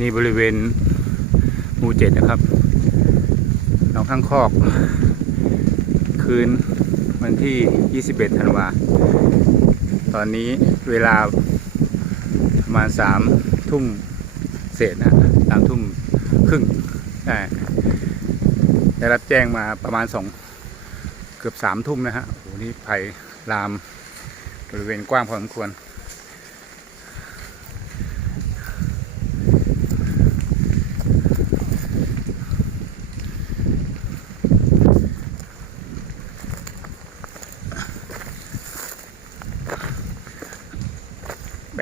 นี่บริเวณหมู่เจ็ดนะครับหนองข้างคอก คืนวันที่ 21 ธันวา ตอนนี้เวลาประมาณสามทุ่มเศษนะสามทุ่มครึ่งได้รับแจ้งมาประมาณสองเกือบสามทุ่มนะฮะโอ้โหนี่ภัยลามบริเวณกว้างพอสมควร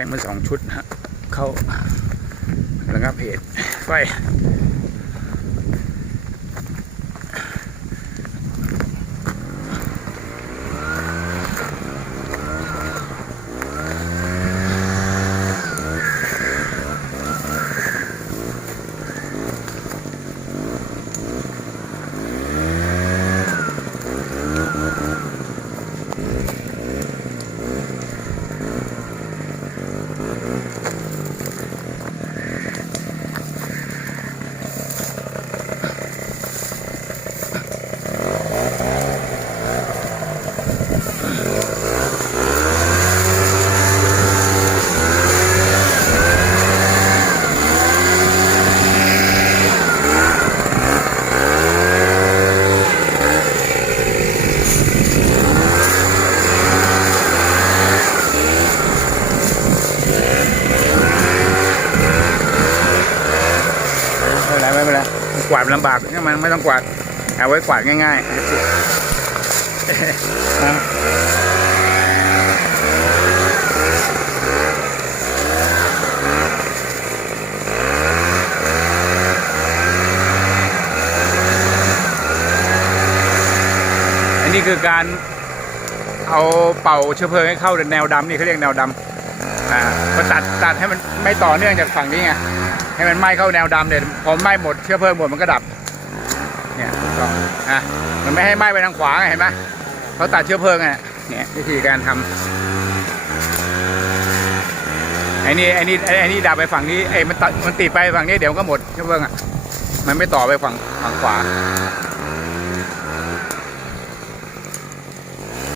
บ่งเป็นสองชุดนะเข้าระงับเหตุไฟ เป็นไรไม่เป็นไรกวาดลำบากนี่มันไม่ต้องกวาดเอาไว้กวาดง่ายๆนะอันนี้คือการเอาเป่าเชื้อเพลิงให้เข้าแนวดำนี่เขาเรียกแนวดำอ่าพอตัดตัดให้มันไม่ต่อเนื่องจากฝั่งนี้ไง ให้มันไหม้เข้าแนวดำเนี่ยพอไหม้หมดเชื้อเพลิงหมดมันก็ดับเนี่ยก็อะมันไม่ให้ไหม้ไปทางขวาไงเห็นไหมเขาตัดเชื้อเพลิงอะเนี่ยวิธีการทำไอ้นี่ไอ้นี่ไอ้นี่ดับไปฝั่งนี้ไอ้มันตัดมันติดไปฝั่งนี้เดี๋ยวก็หมดเชื้อเพลิงอะมันไม่ต่อไปฝั่งฝั่งขวา